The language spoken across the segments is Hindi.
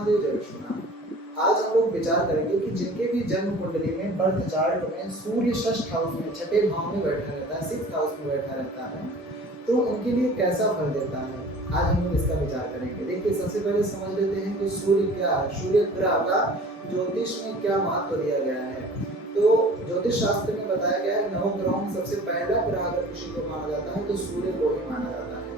महादेव, जय विश्वनाथ। आज हम लोग विचार करेंगे कि जिनके भी जन्म कुंडली में बर्थ चार्ट में सूर्य षष्ठ हाउस में, छठे भाव में बैठा रहता है, सिक्स्थ हाउस में बैठा रहता है, तो उनके लिए कैसा फल देता है, आज हम लोग इसका विचार करेंगे। देखिए, सबसे पहले समझ लेते हैं कि सूर्य क्या है, सूर्य ग्रह का ज्योतिष में क्या महत्व दिया गया है। तो ज्योतिष शास्त्र में बताया गया है, नवग्रहों में सबसे पहला ग्रह अगर किसी को माना जाता है तो सूर्य को ही माना जाता है,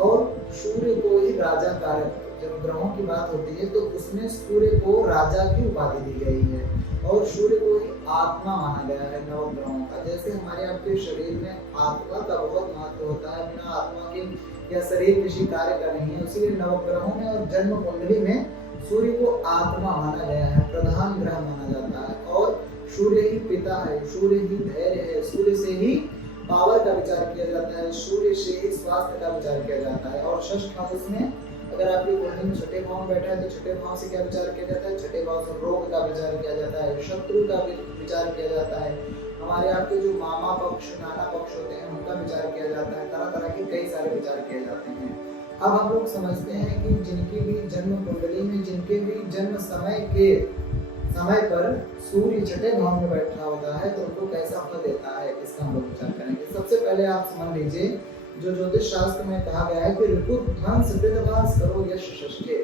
और सूर्य को ही राजा कारक, जब ग्रहों की बात होती है तो उसमें सूर्य को राजा की उपाधि दी गई है, और सूर्य को ही आत्मा माना गया है नवग्रहों का। जैसे हमारे आपके शरीर में आत्मा का बहुत महत्व होता है, बिना आत्मा के या शरीर किसी कार्य का नहीं है, इसीलिए नवग्रहों में और जन्म कुंडली में सूर्य को आत्मा माना गया है, प्रधान ग्रह माना जाता है। और सूर्य ही पिता है, सूर्य ही धैर्य है, सूर्य से ही पावर का विचार किया जाता है, सूर्य से ही स्वास्थ्य का विचार किया जाता है। और षष्ठ हाउस में अगर आपकी कुंडली में छठे भाव में बैठा है तो छठे भाव से क्या विचार किया जाता है, छठे भाव से रोग का विचार किया जाता है, शत्रु का विचार किया जाता है, हमारे आपके जो मामा पक्ष, नाना पक्ष होते हैं उनका विचार किया जाता है, तरह तरह के कई सारे विचार किए जाते हैं। अब हम लोग समझते हैं कि जिनकी भी जन्म कुंडली में, जिनके भी जन्म समय पर सूर्य छठे भाव में बैठा होता है तो उनको कैसा फल देता है, इसका हम लोग विचार करेंगे। सबसे पहले आप समझ लीजिए, जो ज्योतिष शास्त्र में कहा गया है कि ऋतु ध्वंस वृद्धवास करो यश षष्ठे,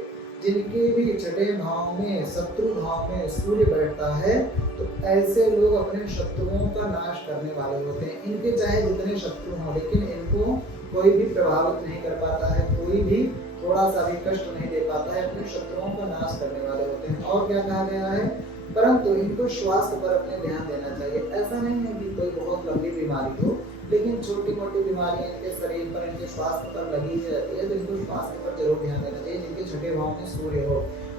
जिनके भी छठे भाव में, शत्रु भाव में सूर्य बैठता है तो ऐसे लोग अपने शत्रुओं का नाश करने वाले होते हैं। इनके चाहे जितने शत्रु हों, लेकिन इनको कोई भी प्रभावित नहीं कर पाता है, कोई भी थोड़ा सा भी कष्ट नहीं दे पाता है, अपने शत्रुओं का नाश करने वाले होते हैं। और क्या कहा गया है, परंतु इनको स्वास्थ्य पर अपने ध्यान देना चाहिए। ऐसा नहीं है कि कोई बहुत लंबी बीमारी हो, लेकिन छोटी मोटी बीमारियां इनके शरीर पर, इनके स्वास्थ्य पर लगी रहती है तो इनको स्वास्थ्य पर जरूर ध्यान देना चाहिए, जिनके छठे भाव में सूर्य हो।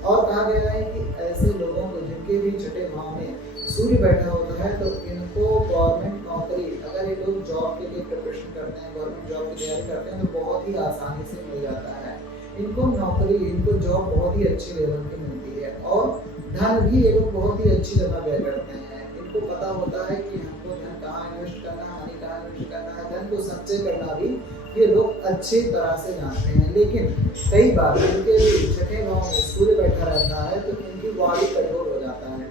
और कहा गया है कि ऐसे लोगों को जिनके भी छठे भाव में सूर्य बैठा होता है तो इनको गवर्नमेंट नौकरी, अगर ये लोग जॉब के लिए प्रिपरेशन करते हैं, गवर्नमेंट जॉब की तैयारी करते हैं तो बहुत ही आसानी से मिल जाता है इनको नौकरी, इनको जॉब बहुत ही अच्छी लेवल की मिलती है। और धन भी ये लोग बहुत ही अच्छी जगह व्यय करते हैं, इनको पता होता है कि हमको धन कहाँ इन्वेस्ट करना है, मनी कहाँ इन्वेस्ट करना है, धन को संचय करना भी ये लोग अच्छी तरह से जानते हैं। लेकिन कई बार इनके छठे भाव में सूर्य बैठा रहता है तो इनकी वाणी कठोर हो जाता है।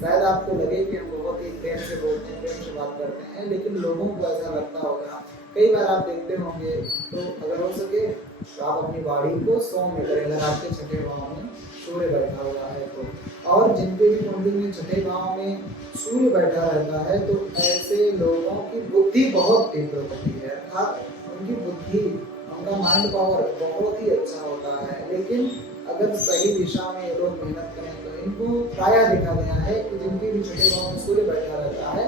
शायद आपको लगे कि हम बहुत ही प्रेम से बोलते हैं, प्रेम से बात करते हैं, लेकिन लोगों को ऐसा लगता होगा, कई बार आप देखते होंगे। तो अगर हो सके तो आप अपनी वाणी को सौम्य करें, अगर आपके छठे भाव में सूर्य बैठा हुआ है तो। और जिनके भी कुंडली में छठे भाव में सूर्य बैठा रहता है तो ऐसे लोगों की बुद्धि बहुत तीव्र होती है, अर्थात उनकी बुद्धि, उनका माइंड पावर बहुत ही अच्छा होता है। लेकिन अगर सही दिशा में ये लोग मेहनत करें तो इनको प्रायः देखा गया है कि जिनके भी छठे भाव में सूर्य बैठा रहता है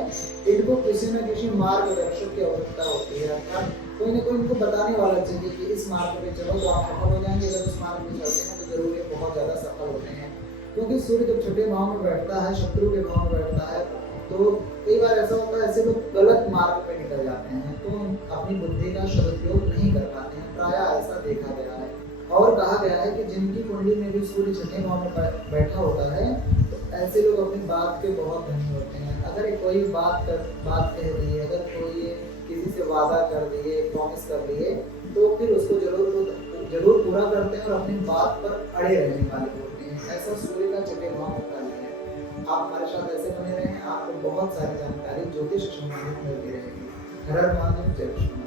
इनको किसी न किसी मार्गदर्शक की आवश्यकता होती है, अर्थात कोई न कोई इनको बताने वाला चाहिए कि इस मार्ग पे चलो तो आप सफल हो जाएंगे, अगर उस मार्ग पे चलते हैं तो जरूर ये बहुत ज्यादा सफल होते हैं। क्योंकि सूर्य जब छठे भाव में बैठता है, शत्रु के भाव में बैठता है, तो कई बार ऐसा होता है ऐसे लोग गलत मार्ग पे निकल जाते हैं, तो अपनी बुद्धि का सदुपयोग नहीं कर पाते हैं, प्रायः ऐसा देखा गया है। और कहा गया है कि जिनकी कुंडली में भी सूर्य छठे भाव में बैठा होता है तो ऐसे लोग अपनी बात के बहुत धनी होते हैं। अगर कोई बात कह दिए, अगर कोई किसी से वादा कर दिए, प्रॉमिस कर दिए, तो फिर उसको जरूर पूरा करते हैं और अपनी बात पर अड़े रहने वाले होते हैं। ऐसा सूर्य का छठे भाव में फल है। आप हमारे साथ ऐसे बने रहें, आपको बहुत सारी जानकारी ज्योतिष से संबंधित मिलती रहेगी। हर हर महादेव, जय विष्णु।